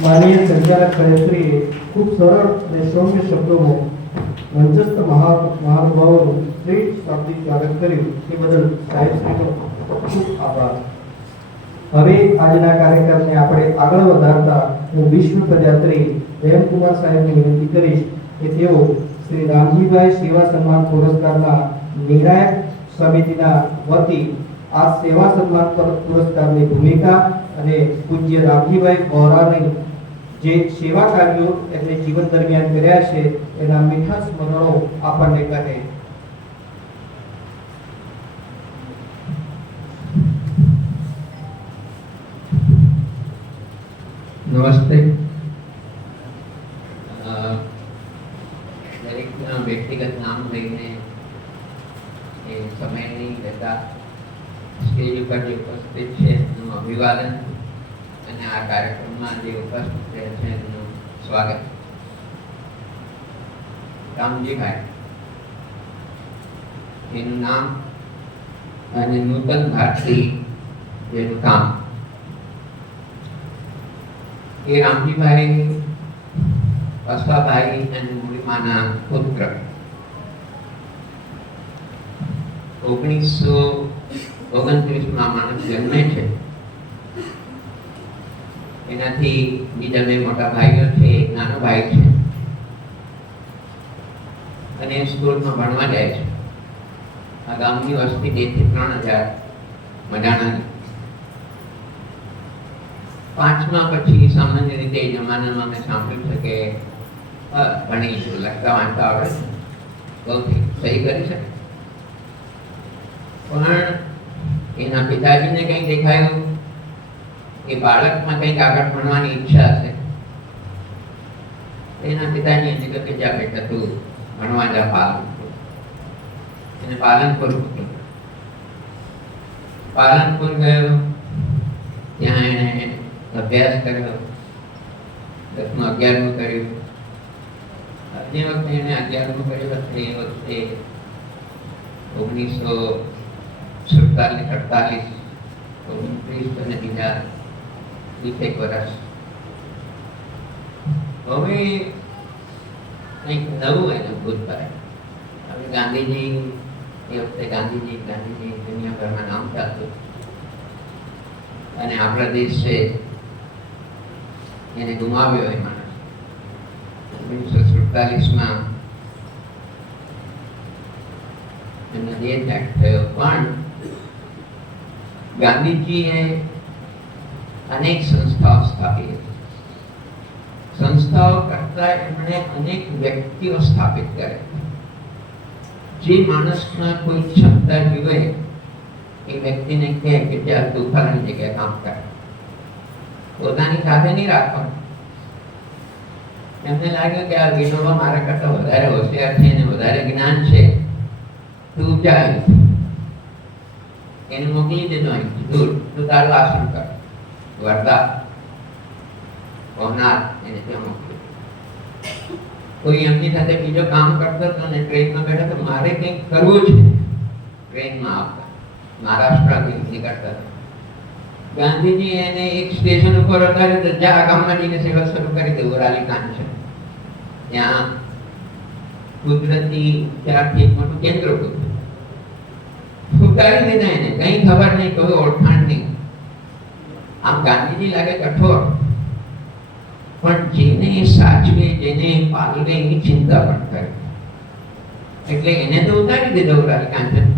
માનીય સંચાલક કલેશ્રીએ ખૂબ સરળ અને સૌમ્ય શબ્દોમાં મંચસ્થ મહાનુભાવોનું શ્રેષ્ઠ શાબ્દિક સ્વાગત કર્યું તે બદલ સાહેબશ્રીનો ખૂબ આભાર. હવે આજના કાર્યક્રમને આપણે આગળ વધારતા હું વિશ્વ પ્રજાત્રી પ્રેમકુમાર સાહેબને વિનંતી કરીશ કે તેઓ શ્રી રામજીભાઈ સેવા સન્માન પુરસ્કારના નિર્ણાયક સમિતિના વતી આ સેવા સન્માન પુરસ્કારની ભૂમિકા અને પૂજ્ય રામજીભાઈ ગોરાની જે સેવા કાર્યો એમને જીવન દરમિયાન કર્યા છે એના મીઠા સ્મરણો આપણને કહે. નમસ્તે. દરેક વ્યક્તિગત નામ લઈને એ સમય નહીં લેતા સ્ટેજ ઉપર જે ઉપસ્થિત છે એનું અભિવાદન અને આ કાર્યક્રમમાં જે ઉપસ્થિત રહે છે એનું સ્વાગત. રામજીભાઈ એનું નામ અને નૂતન ભારતી જેનું કામ. એ રામજીભાઈ અશ્વાભાઈ અને મૂળીમાના પુત્ર. 1929માં માણસ જન્મે છે. એનાથી બીજા બે મોટા ભાઈઓ છે, એક નાનો ભાઈ છે અને સ્કૂલમાં ભણવા જાય છે. આ ગામની વસ્તી 2 થી 3000 મજાણાની. 5મા પછી સામાન્ય રીતે એ જમાનામાં મેં સાંભળ્યું છે કે ભણી લખતા વાંચતા આવડે છે, બહુ સહી કરી શકે. પણ એના પિતાજીને કંઈ દેખાયું એ બાળકમાં કંઈક આગળ ભણવાની ઈચ્છા હશે. એના પિતાજીએ કીધું કે જા બેટા તું ભણવા જા પાલનપુર. એને પાલનપુર મૂક્યું. પાલનપુર ગયો, ત્યાં એને અભ્યાસ કર્યો, 10મું 11મું કર્યું. જે વખતે એને 11મું કર્યું એ વખતે 1947-48 અને બીજા 20 વર્ષ. હવે કંઈક નવું એને ભૂત કરે. હવે ગાંધીજી એ વખતે ગાંધીજી દુનિયાભરમાં નામ ચાલતું અને આપણા દેશ છે એને ગુમાવ્યો એ માણસ. 1947માં એનો દેહ ત્યાગ થયો. પણ ગાંધીજીએ અનેક સંસ્થાઓ સ્થાપી. સંસ્થાઓ કરતા એમણે અનેક વ્યક્તિઓ સ્થાપિત કરે જે માણસમાં કોઈ ક્ષમતા જુએ એ વ્યક્તિને કહે કે ચાલ તું ફલાણી જગ્યાએ કામ કર. પોતાની સાથે નહીં રાખવાનું. એમને લાગ્યું કે આ વિનોબા મારા કરતા વધારે હોશિયાર છે અને વધારે જ્ઞાન છે, તું ચાલ. એને મોકલી દેજો અહીંથી દૂર, તું તારું આસન કર. વર્ધા હોનાર એને ત્યાં મોકલી. કોઈ એમની સાથે બીજો કામ કરતો હતો અને ટ્રેનમાં બેઠો તો મારે કંઈક કરવું છે. ટ્રેનમાં આવતા મહારાષ્ટ્રથી નીકળતા હતા. ગાંધીજી એને એક સ્ટેશન ઉપર ઉતાર્યો તો જા આ ગામમાં જઈને સેવા શરૂ કરી દે. ઓરાલી કાન છે ત્યાં કુદરતી ઉપચારથી એક મોટું કેન્દ્ર હતું. ઉતારી દીધા એને, કઈ ખબર નહીં, કોઈ ઓળખાણ નહીં. આમ ગાંધીજી લાગે કઠોર, પણ જેને સાચવે જેને પાલવે એની ચિંતા પણ કરે. એટલે એને તો ઉતારી દીધો ઓરાલી કાંચન.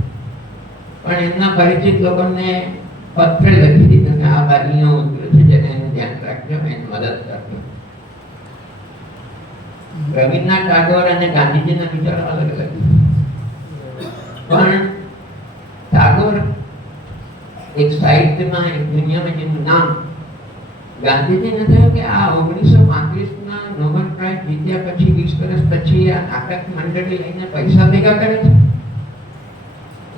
પણ એમના પરિચિત લોકોને પત્ર લખી દીધો કે આ બારીઓ ઉતરે છે, જેને એનું ધ્યાન રાખજો, એને મદદ કરજો. રવિન્દ્રનાથ ટાગોર અને ગાંધીજીના વિચારો અલગ અલગ. પણ ટાગોર એક સાહિત્યમાં એક દુનિયામાં જેનું નામ ગાંધીજીને થયું કે આ 1935ના નોબેલ પ્રાઇઝ જીત્યા પછી 20 વર્ષ પછી આ નાટક મંડળી લઈને પૈસા ભેગા કરે છે.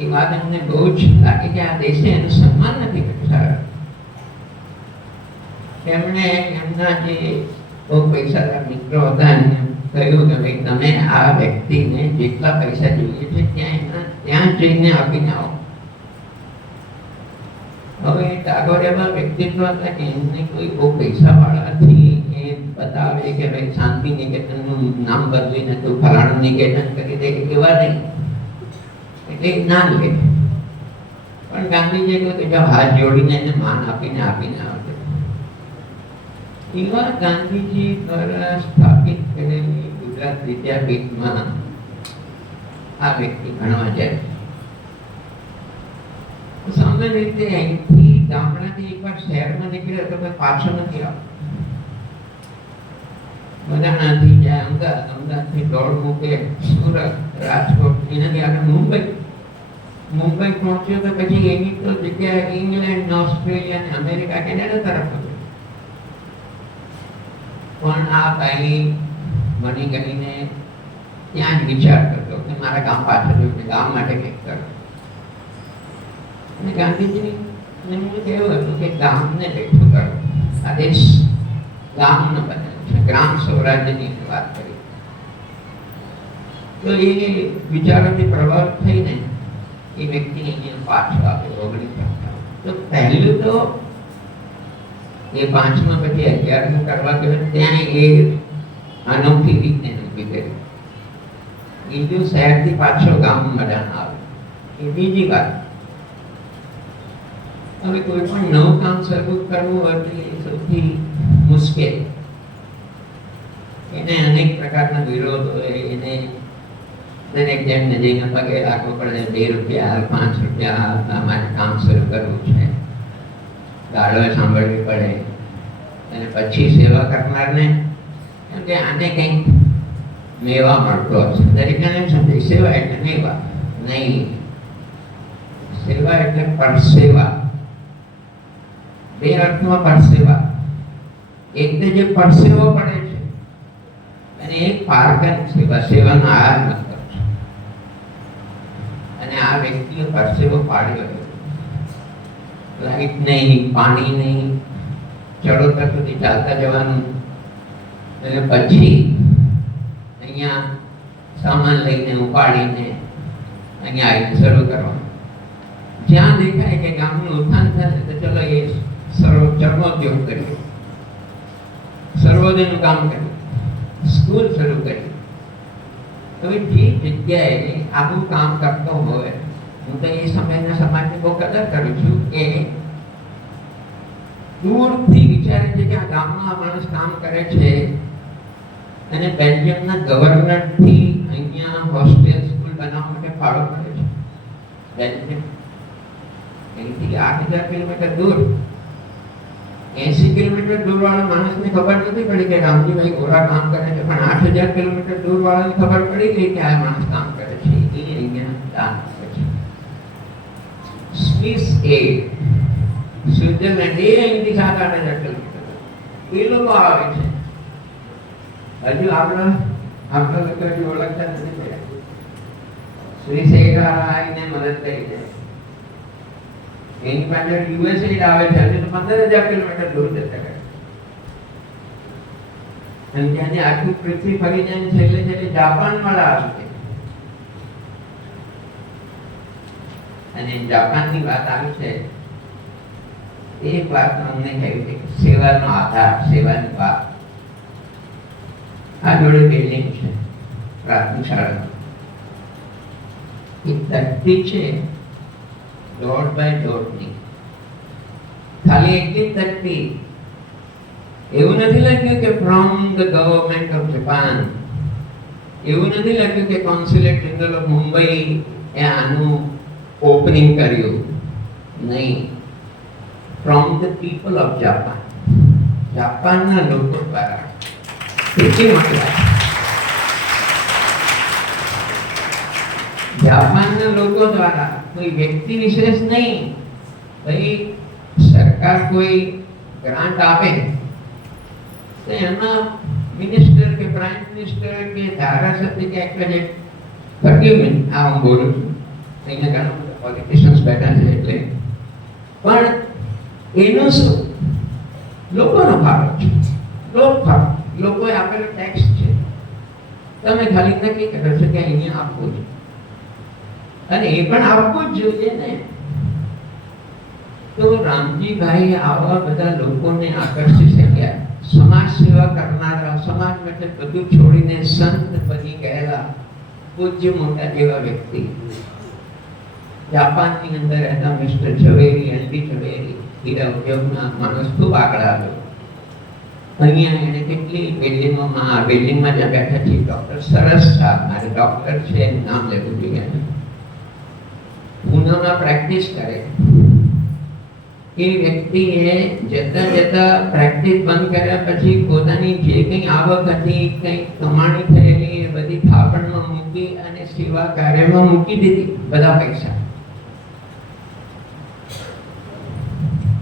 એ વાત એમને બહુ જ લાગી કે આ દેશે એનું સન્માન નથી કર્યું. તેમણે એમના જે બહુ પૈસાદાર મિત્રો હતા એને કહ્યું કે ભાઈ તમે આ વ્યક્તિને જેટલા પૈસા જોઈએ છે ત્યાં જઈને આપીને આવો. હવે ટાગોર એવા વ્યક્તિત્વ હતા કે એમને કોઈ બહુ પૈસા વાળાથી કે ભાઈ શાંતિ નિકેતનનું નામ બદલીને તું ફલાણું નિકેતન કરી દે, એવા નહીં. એટલે જ્ઞાન લે. પણ ગાંધીજીએ કહ્યું કે જાઓ હાથ જોડીને એને માન આપીને આવજો. એવા ગાંધીજી દ્વારા સ્થાપિત કરેલી ગુજરાત વિદ્યાપીઠમાં આ વ્યક્તિ ભણવા જાય. સામાન્ય રીતે અહીંથી ગામડાથી એકવાર શહેરમાં નીકળે તો કોઈ પાછો નથી આવતો. મદાણાથી જાય અમદાવાદથી દોડ મૂકે સુરત, રાજકોટ, એનાથી આગળ મુંબઈ પહોંચ્યો તો પછી એની તો જગ્યા ઇંગ્લેન્ડ, ઓસ્ટ્રેલિયા ને અમેરિકા, કેનેડા તરફ હતો. પણ આ ભાઈ બની કરીને ત્યાં જ વિચાર કરતો કે મારા ગામ પાછળ જોઈને ગામ માટે કંઈક કરો. અને ગાંધીજીની એમનું કહેવું હતું કે ગામને બેઠું કરો. આ દેશ ગામનો બનેલો છે, ગ્રામ સ્વરાજ્યની વાત કરી. તો એ વિચારોથી પ્રભાવિત થઈને એ વ્યક્તિ અહીંયા પાછો આવ્યો 1958. તો પહેલું તો એ 5માં પછી 11મું કરવા ગયો, ત્યાં એ અનોખી રીતે નક્કી કર્યું. બીજું શહેરથી પાછો ગામ મદાન આવે. એ બીજી વાત. હવે કોઈ પણ નવું કામ શરૂ કરવું હોય તો એ સૌથી મુશ્કેલ. એને અનેક પ્રકારના વિરોધ હોય. એને દરેક જણને જઈને પગે લાગવું પડે, 2 રૂપિયા, 5 રૂપિયા, મારે કામ શરૂ કરવું છે, ગાળો સાંભળવી પડે. અને પછી સેવા કરનારને એમ કે આને કંઈક મેવા મળતો હશે. દરેકને એમ સમજે સેવા એટલે મેવા નહીં. સેવા એટલે પરસેવા. 2 અર્થમાં પરસેવા. એક તો જે પરસેવો પડે છે અને એક પારકન સેવા, સેવાનો આહાર મતલબ છે. અને આ વ્યક્તિએ પરસેવો પાડ્યો. લાઈટ નહીં, પાણી નહીં, ચડોતર સુધી ચાલતા જવાનું. અને પછી અહીંયા સામાન લઈને ઉપાડીને અહીંયા આવીને શરૂ કરવાનું. જ્યાં દેખાય કે ગામનું ઉત્થાન થાય તો ચલો એ ચર્મોદ્યોગ કરીએ, સર્વોદયનું કામ કરીએ, સ્કૂલ શરૂ કરીએ. હવે જે જગ્યાએ આવું કામ કરતો હોય, હું તો એ સમયના સમાજની બહુ કદર કરું છું કે દૂરથી વિચારે છે કે આ ગામમાં આ માણસ કામ કરે છે અને બેલ્જિયમના ગવર્નરથી અહીંયા હોસ્ટેલ સ્કૂલ બનાવવા માટે ફાળો મળે છે. બેલ્જિયમ અહીંથી 8000 કિલોમીટર દૂર, 80 કિલોમીટર દૂર વાળા માણસને ખબર નથી પડી કે રામજીભાઈ ગોરા કામ કરે છે, પણ 8000 કિલોમીટર દૂર વાળાને ખબર પડી ગઈ કે આ માણસ કામ કરે છે. એ અહીંયા કામ કરે છે. સ્વિસ એડ, સ્વિટ્ઝરલેન્ડ, એ અહીંથી 7-8 હજાર કિલોમીટર એ લોકો આવે છે. હજુ આપણા લોકો હજુ ઓળખતા નથી પડ્યા. સ્વિસ એડ આવીને મદદ કરી છે. એની પાસે યુએસએડ આવે છે, હજુ તો 15,000 કિલોમીટર દૂર જતા રહે. અને ત્યાંથી આખું પૃથ્વી ફરીને છેલ્લે જાપાન વાળા આવે છે. અને જાપાનની વાત આવી છે, એક વાત અમને કહ્યું કે સેવાનો આધાર, સેવાની વાત. આ જોડે બિલ્ડિંગ છે પ્રાથમિક શાળામાં. એક ધરતી છે 1.5 બાય 1.5ની, ખાલી એટલી ધરતી. એવું નથી લખ્યું કે from the government of Japan, એવું નથી લખ્યું કે કોન્સ્યુલેટ જનરલ ઓફ મુંબઈ એ આનું ઓપનિંગ કર્યું. નહીં, from the people of Japan, જાપાનના લોકો દ્વારા. કેટલી મોટી વાત. જાપાનના લોકો દ્વારા, કોઈ વ્યક્તિ વિશેષ નહીં. ભાઈ સરકાર કોઈ ગ્રાન્ટ આપે તો એમાં મિનિસ્ટર કે પ્રાઇમ મિનિસ્ટર કે ધારાસભ્ય કે એક્ટ ફર્ગ્યુ આ હું બોલું છું, અહીંયા ઘણા બધા પોલિટિશિયન્સ બેઠા છે એટલે. પણ એનું શું? લોકોનો ફાળો છે, લોકફાળો. લોકોએ આપેલો ટેક્સ છે. તમે ખાલી નક્કી કરો છો કે અહીંયા આપવું છે, અને એ પણ આપવું જ જોઈએ ને. તો રામજીભાઈ આવા બધા લોકોને આકર્ષી શક્યા. સમાજ સેવા કરનારા, સમાજ માટે બધું છોડીને સંત બની ગયેલા પૂજ્ય મોટા જેવા વ્યક્તિ, જાપાનની અંદર રહેતા મિસ્ટર ઝવેરી, એલડી ઝવેરી, હીરા ઉદ્યોગના માણસ ખૂબ આગળ આવ્યો. અહીંયા એને કેટલી બિલ્ડિંગમાં જ્યાં બેઠા છે ડૉક્ટર સરસ સાહેબ, મારે ડૉક્ટર છે એનું નામ લેવું જોઈએ, પૂનામાં પ્રેક્ટિસ કરે. એ વ્યક્તિએ જતા પ્રેક્ટિસ બંધ કર્યા પછી પોતાની જે કંઈ આવક હતી, કંઈ કમાણી થયેલી એ બધી થાપણમાં મૂકી અને સેવા કાર્યમાં મૂકી દીધી બધા પૈસા.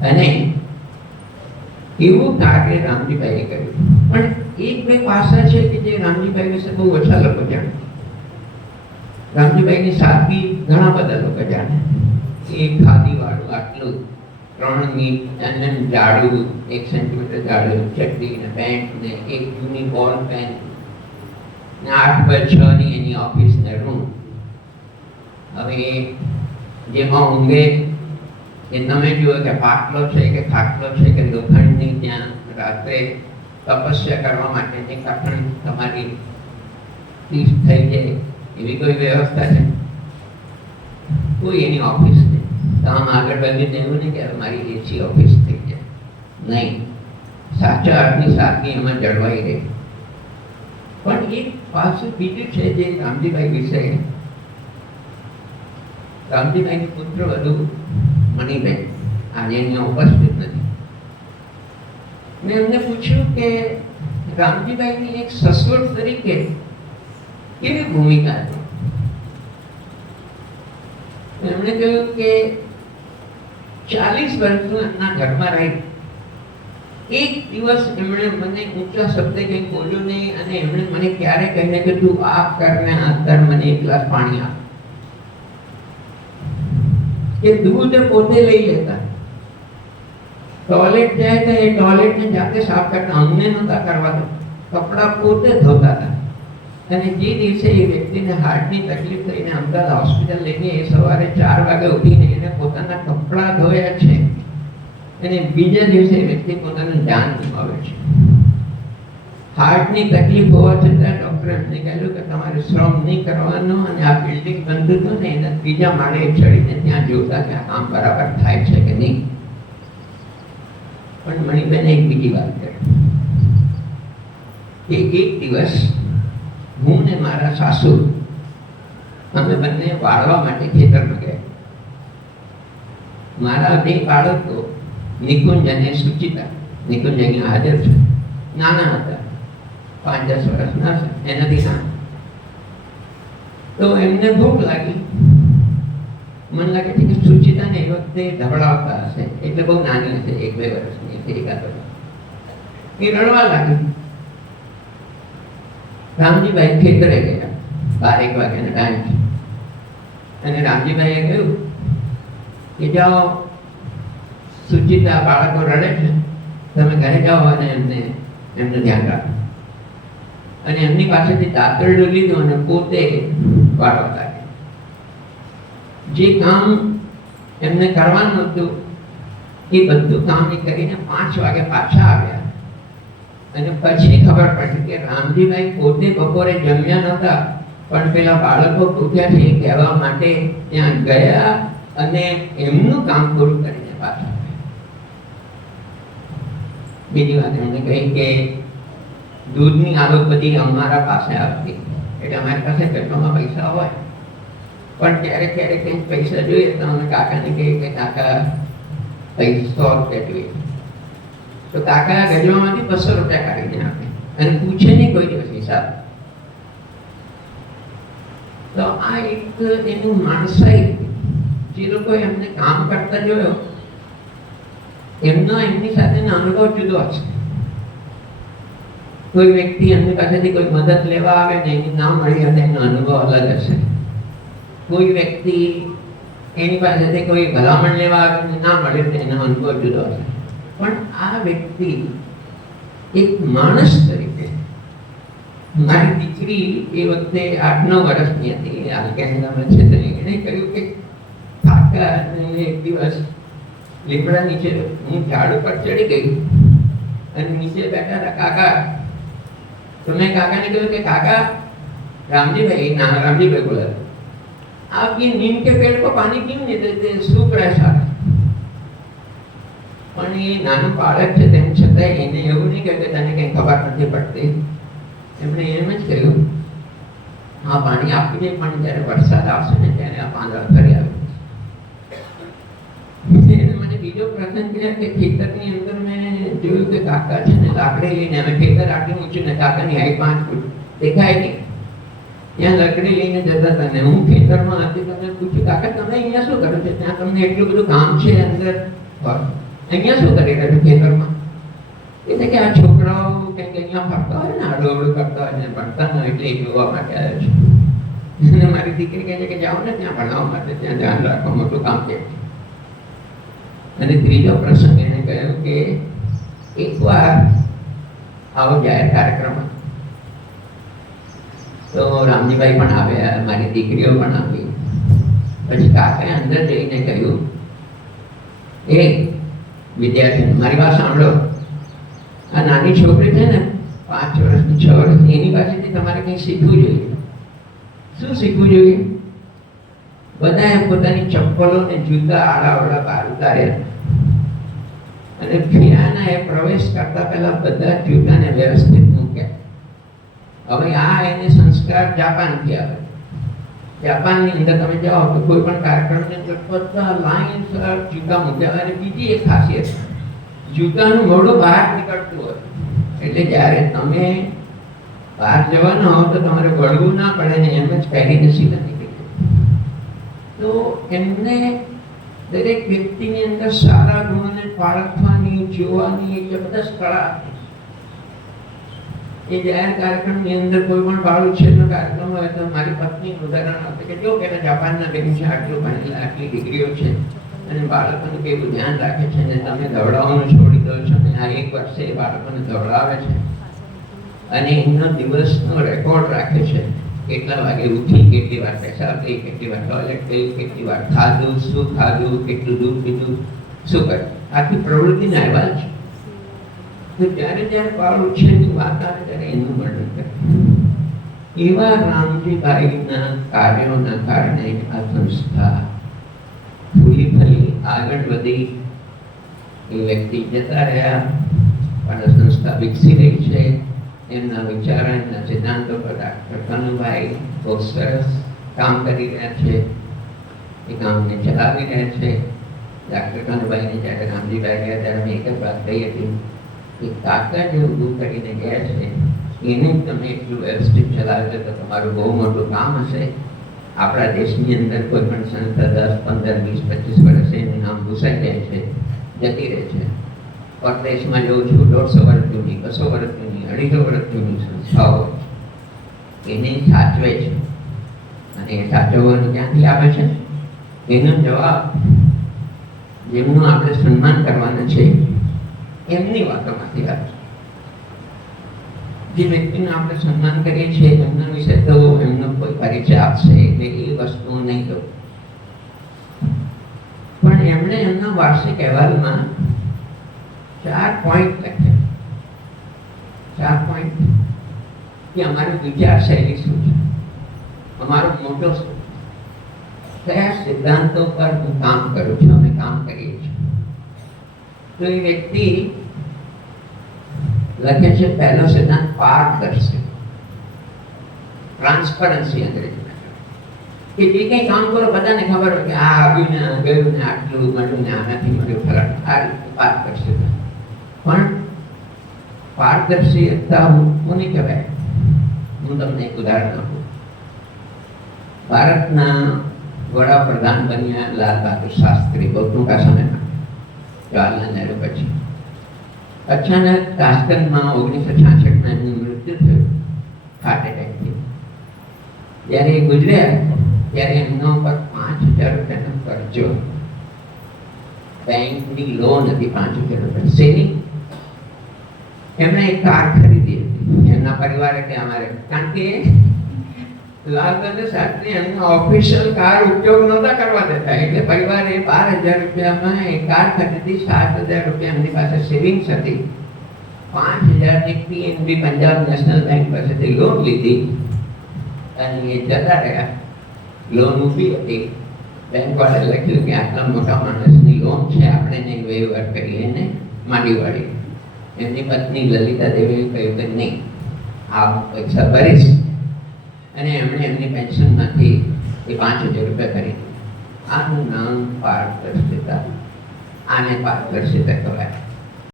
અને એવું કાર્ય રામજીભાઈએ કર્યું. પણ એક બે પાસા છે કે જે રામજીભાઈ વિશે બહુ ઓછા લોકો જાણે. રામજીભાઈની સાદગી ઘણા બધા લોકો જાણે. એક ખાદી વાળું આટલું 3 મીટ અને જાડું 1 સેન્ટીમીટર જાડું ચડ્ડી ને પેન્ટ ને એક જૂની બોલ પેન ને 8x6 ની એની ઓફિસ ને રૂમ. હવે જેમાં ઊંઘે એ તમે જુઓ કે પાટલો છે કે ખાટલો છે કે લોખંડની ત્યાં રાત્રે તપસ્યા કરવા માટેની કઠણ તમારી પીસ થઈ જાય એવી કોઈ વ્યવસ્થા છે? કોઈ એની ઓફિસ નહીં. આમ આગળ વધીને એવું નહીં કે મારી એસી ઓફિસ થઈ જાય, નહીં. સાચા અર્થની સાદગી એમાં જળવાઈ રહી. પણ એક પાછું બીજું છે જે રામજીભાઈ વિશે, રામજીભાઈની પુત્ર વધુ મણિબેન આજે અહીંયા ઉપસ્થિત નથી. મેં એમને પૂછ્યું કે રામજીભાઈની એક સસવડ તરીકે કેવી ભૂમિકા હતી? એમણે કહ્યું કે 40 વર્ષનું એમના ઘરમાં રહી એક દિવસ એમણે મને ઊંચા શબ્દે કંઈ બોલ્યું નહીં, અને એમણે મને ક્યારે કહીને કે તું આ કર ને આ કર, મને એક ગ્લાસ પાણી આપ. કે દૂધ પોતે લઈ લેતા, ટોયલેટ જાય તો એ ટોયલેટને જાતે સાફ કરતા, અમને નહોતા કરવા દો, કપડાં પોતે ધોતા હતા. અને જે દિવસે એ વ્યક્તિને હાર્ટની તકલીફ થઈને અમદાવાદ હોસ્પિટલ લઈને એ સવારે 4 વાગે ઉઠીને એને પોતાના કપડાં ધોયા છે, અને બીજા દિવસે એ વ્યક્તિ પોતાનું જાન ગુમાવે છે. હાર્ટની તકલીફ હોવા છતાં ડૉક્ટરે એમને કહ્યું કે તમારે શ્રમ નહીં કરવાનો, અને આ બિલ્ડિંગ બંધ હતું ને એના 3જા માળે ચડીને ત્યાં જોતા કે આ કામ બરાબર થાય છે કે નહીં. પણ મણિબેને એક બીજી વાત કરી કે એક દિવસ હું ને મારા સાસુ અમે બંને વાળવા માટે ખેતરમાં ગયા. મારા 2 બાળકો નિકુંજ અને સુચિતા, નિકુંજ અહીંયા હાજર છે, નાના હતા, 5-10 વર્ષના છે, એનાથી નાના. તો એમને ભૂખ લાગી. મને લાગે છે કે સુચિતાને એ વખતે ધબડાવતા હશે, એટલે બહુ નાની હશે, 1-2 વર્ષની હશે. એ રડવા લાગી. રામજીભાઈ ખેતરે ગયા, 12-1 વાગ્યાનો ટાઈમ છે, અને રામજીભાઈએ કહ્યું કે જાઓ, સુચિતા બાળકો રડે છે, તમે ઘરે જાઓ અને એમને ધ્યાન રાખો. અને એમની પાસેથી દાંતરડું લીધું અને પોતે વાળવા લાગ્યા. જે કામ એમને કરવાનું હતું એ બધું કામ કરીને 5 વાગે પાછા આવ્યા. અને પછી ખબર પડી કે રામજીભાઈ પોતે બપોરે જમ્યા નહોતા, પણ પેલા બાળકો પૂછ્યા છે એ કહેવા માટે ત્યાં ગયા અને એમનું કામ પૂરું કરીને પાછા આવ્યા. બીજી વાત એમને કહી કે દૂધની આવક બધી અમારા પાસે આવતી, એટલે અમારી પાસે પેટ્રોલમાં પૈસા હોય, પણ ક્યારેક કંઈક પૈસા જોઈએ તો અમે કાકાને કહીએ કે કાકા 100 રૂપિયા જોઈએ. તો કાકા ગજવામાંથી 200 રૂપિયા કાઢીને આપે અને પૂછે નહીં કોઈ દિવસ હિસાબ. તો આ એક એનું માણસાઈ, જે લોકોએ એમને કામ કરતા જોયો એમની સાથેનો અનુભવ જુદો છે. કોઈ વ્યક્તિ એમની પાસેથી કોઈ મદદ લેવા આવે ને એની ના મળી અને એનો અનુભવ અલગ હશે. કોઈ વ્યક્તિ એની પાસેથી કોઈ ભલામણ લેવા આવે ને ના મળે તો એનો અનુભવ જુદો હશે. પણ આ વ્યક્તિ એક માણસ તરીકે, મારી દીકરી એ વખતે 8-9 વર્ષની હતી, કેનેડામાં છે, તો એણે કહ્યું કે કાકા એક દિવસ લીમડા નીચે હું ઝાડ ઉપર ચડી ગઈ અને નીચે બેઠા હતા કાકા. તો મેં કાકાને કહ્યું કે કાકા, रामजी भाई बोला, आप ये नीम के पेड़ को पानी क्यों नहीं देते, सूख रहा है सारा. પણ એ નાનું બાળક છે તેમ છતાં એને એવું નહીં કહ્યું કે તને કંઈ ખબર નથી પડતી. એમણે એમ જ કહ્યું, હા પાણી આપી દે, પણ જ્યારે વરસાદ આવશે ને ત્યારે આ પાંદડા ફરી આવે. એને મને બીજો પ્રસંગ કહ્યા કે ખેતરની અંદર મેં જોયું કે કાકા છે ને લાકડી લઈને, અમે ખેતર આટલું ઊંચું ને કાકાની હાઈટ 5 ફૂટ દેખાય નહીં, ત્યાં લકડી લઈને જતા હતા ને હું ખેતરમાં હતી. તમને પૂછ્યું કાકા તમે અહીંયા શું કરો છો, ત્યાં તમને એટલું બધું કામ છે અંદર, અહીંયા શું કરી રહ્યા છો ખેતરમાં? એટલે કે આ છોકરાઓ કંઈક અહીંયા ફરતા હોય ને, આડું અવડું કરતા હોય ને ભણતા ન હોય એટલે એ જોવા માટે આવ્યો છું. અને મારી દીકરી કહે છે કે જાઓ ને ત્યાં ભણાવવા માટે, ત્યાં ધ્યાન રાખવા મોટું કામ છે. અને ત્રીજો પ્રસંગ એને કહ્યું કે એકવાર આવો જાહેર કાર્યક્રમ, તો રામજીભાઈ પણ આવ્યા, મારી દીકરીઓ પણ આવી. પછી કાકાએ અંદર જઈને કહ્યું, એ વિદ્યાર્થી મારી વાત સાંભળો, આ નાની છોકરી છે ને 5 વર્ષની 6 વર્ષની, એની પાસેથી તમારે કંઈ શીખવું જોઈએ. શું શીખવું જોઈએ? બધાએ પોતાની ચપ્પલો ને જૂતા આડાવડા બહાર ઉતાર્યા અને ફિયાના એ પ્રવેશ કરતા પહેલા બધા જૂતાને વ્યવસ્થિત મૂક્યા. હવે આ એને સંસ્કાર જાપાનથી આવે. જાપાનની અંદર તમે જાઓ તો કોઈ પણ કાર્યક્રમની અંદર બધા લાઈન સર જૂતા મૂક્યા. અને બીજી એક ખાસિયત, જૂતાનું મોઢું બહાર નીકળતું હોય, એટલે જ્યારે તમે બહાર જવાના હો તો તમારે વળવું ના પડે ને એમ જ પહેરીને સીધા નીકળી જાય. તો એમને દરેક વ્યક્તિની અંદર સારા ગુણોને પારખવાની, જોવાની એક જબરદસ્ત કળા. એ જાહેર કાર્યક્રમની અંદર કોઈ પણ બાળ ઉછેરનો કાર્યક્રમ હોય તો મારી પત્ની ઉદાહરણ આપે કે જો પેલા જાપાનના બેન છે, આટલું ભણેલા, આટલી ડિગ્રીઓ છે અને બાળકોનું કેવું ધ્યાન રાખે છે ને તમે દોડાવવાનું છોડી દો છો ને આ 1 વર્ષે એ બાળકોને દોડાવે છે અને એમનો દિવસનો રેકોર્ડ રાખે છે. કેટલા વાગે ઉઠી, કેટલી વાર પેશાબ થઈ, કેટલી વાર ટોયલેટ ગઈ, કેટલી વાર ખાધું, શું ખાધું, કેટલું દૂધ પીધું, શું કર્યું, આખી પ્રવૃત્તિના અહેવાલ છે. તો જ્યારે જ્યારે બાળ ઉછેરની વાત આવે ત્યારે એનું વર્ણન કરે. એવા રામજીભાઈના કાર્યોના કારણે આ સંસ્થા ફૂલી ફરી આગળ વધી. એ વ્યક્તિ જતા રહ્યા પણ સંસ્થા વિકસી રહી છે. એમના વિચાર, એમના સિદ્ધાંતો પર ડૉક્ટર કનુભાઈ બહુ સરસ કામ કરી રહ્યા છે. એ કામને ચલાવી રહ્યા છે. ડૉક્ટર કનુભાઈને જ્યારે રામજીભાઈ ગયા ત્યારે મેં એક જ વાત કહી હતી કે કાકા જે ઊભું કરીને ગયા છે એને તમે એટલું વ્યવસ્થિત ચલાવજો તો તમારું બહુ મોટું કામ હશે. આપણા દેશની અંદર કોઈ પણ સંસ્થા 10, 15, 20, 25 વર્ષે એનું નામ ભૂસાઈ જાય છે, જતી રહે છે. પરદેશમાં જોઉં છું 150 વર્ષ જૂની, 200 વર્ષ જૂની, 250 વર્ષ જૂની સંસ્થાઓ એને સાચવે છે. અને એ સાચવવાનું ક્યાંથી આવે છે? એનો જવાબ જેમનું આપણે સન્માન કરવાના છે એમની વાતોમાંથી આવે છે. જે વ્યક્તિનું આપણે સન્માન કરીએ છીએ એમના વિશે તો એમનો કોઈ પરિચય આપશે એટલે એ વસ્તુ નહીં દઉં. પણ એમણે એમના વાર્ષિક અહેવાલમાં 4 પોઈન્ટ લખ્યા. 4 પોઈન્ટ કે અમારી વિચારશૈલી શું છે, અમારો મોટો શું, કયા સિદ્ધાંતો પર હું કામ કરું છું, અમે કામ કરીએ છીએ. તો એ વ્યક્તિ લખે છે પહેલો સિદ્ધાંત પારદર્શી, ટ્રાન્સપરન્સી અંગ્રેજીમાં, કે જે કંઈ કામ કરો બધાને ખબર હોય કે આ આવ્યું ને આ ગયું ને આટલું મળ્યું ને આનાથી મળ્યું ફલાણ. આ રીતે પારદર્શિતા. પણ પારદર્શિતા કોને કહેવાય? હું તમને એક ઉદાહરણ આપું. ભારતના વડાપ્રધાન બન્યા લાલ બહાદુર શાસ્ત્રી બહુ ટૂંકા સમયમાં, જવાહરલાલ નહેરુ પછી. અચાનક તાશ્કંદમાં 1966માં એમનું મૃત્યુ થયું હાર્ટ એટેકથી. જ્યારે એ ગુજર્યા ત્યારે એમનો પર 5,000 રૂપિયાનો કરજો, બેંકની લોન હતી 5,000 રૂપિયા. શેની? એમણે એક કાર ખરીદી હતી એમના પરિવારે કે અમારે, કારણ કે લાલ બહાદુર શાસ્ત્રી એમનો ઓફિશિયલ કાર ઉપયોગ નહોતા કરવા દેતા એટલે પરિવારે 12,000 રૂપિયામાં એક કાર ખરીદી. 7,000 રૂપિયા એમની પાસે સેવિંગ્સ હતી 5,000 ની PNB પંજાબ નેશનલ બેંક પાસેથી લોન લીધી અને એ જતા રહ્યા. લોન ઊભી હતી. બેંક વાળે લખ્યું કે આટલા મોટા માણસની લોન છે, આપણે નહીં વહીવટ કરીએ ને માંડી વાળી. એમની પત્ની લલિતા દેવીએ કહ્યું કે નહીં, આ પૈસા ભરીશ. અને એમણે એમની પેન્શનમાંથી એ 5,000 રૂપિયા કરી. આનું નામ પારદર્શિતા. આને પારદર્શિતા કહેવાય.